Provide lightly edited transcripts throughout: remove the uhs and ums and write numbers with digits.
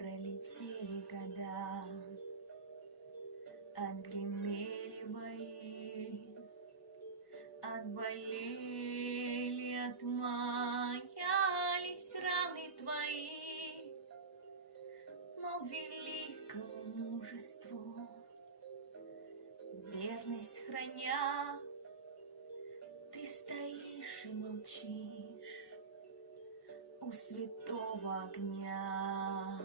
Пролетели года, отгремели бои, отболели, отмаялись раны твои, но великому мужеству верность храня, ты стоишь и молчишь у святого огня.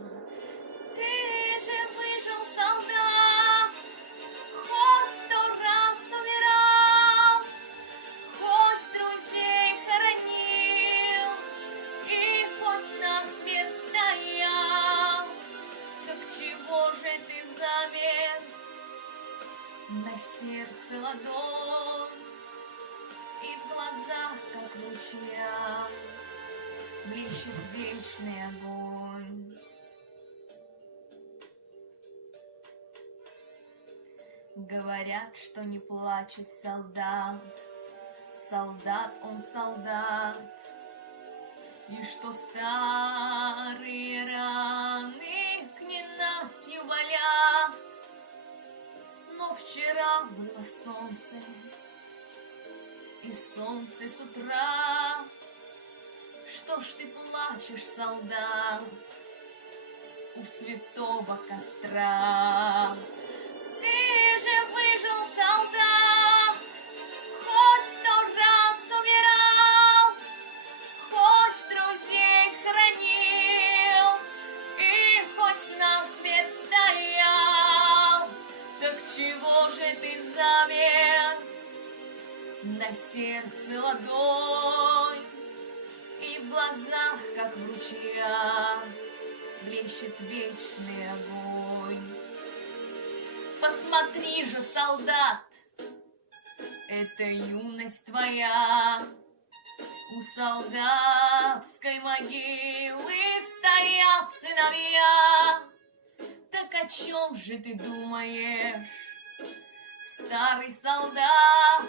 Ты же выжил, солдат, хоть 100 раз умирал, хоть друзей хоронил и хоть на смерть стоял. Так чего же ты замер? На сердце ладонь и в глазах, как ручья, блещет вечный огонь. Говорят, что не плачет солдат, солдат он солдат, и что старые раны к ненастью болят. Но вчера было солнце, и солнце с утра. Что ж ты плачешь, солдат, у святого костра? Ты же выжил, солдат, хоть 100 раз умирал, хоть друзей хоронил и хоть на смерть стоял. Так чего же ты замер? На сердце ладонь и в глазах, как в ручьях, блещет вечный огонь. Посмотри же, солдат, это юность твоя. У солдатской могилы стоят сыновья. Так о чем же ты думаешь, старый солдат?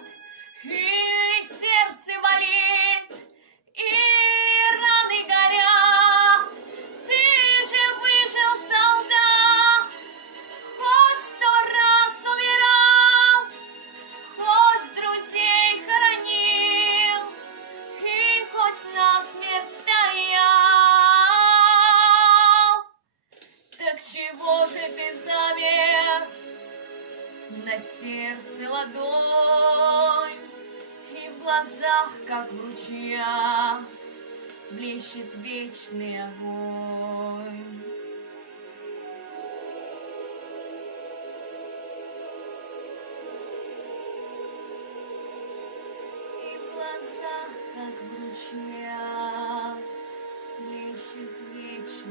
Или сердце болит, или раны горят? Ты же выжил, солдат, хоть 100 раз умирал, хоть друзей хоронил и хоть на смерть стоял. Так чего же ты замер? На сердце ладонь и в глазах, как в ручьях, блещет вечный огонь. И в глазах, как в ручьях, блещет вечный огонь.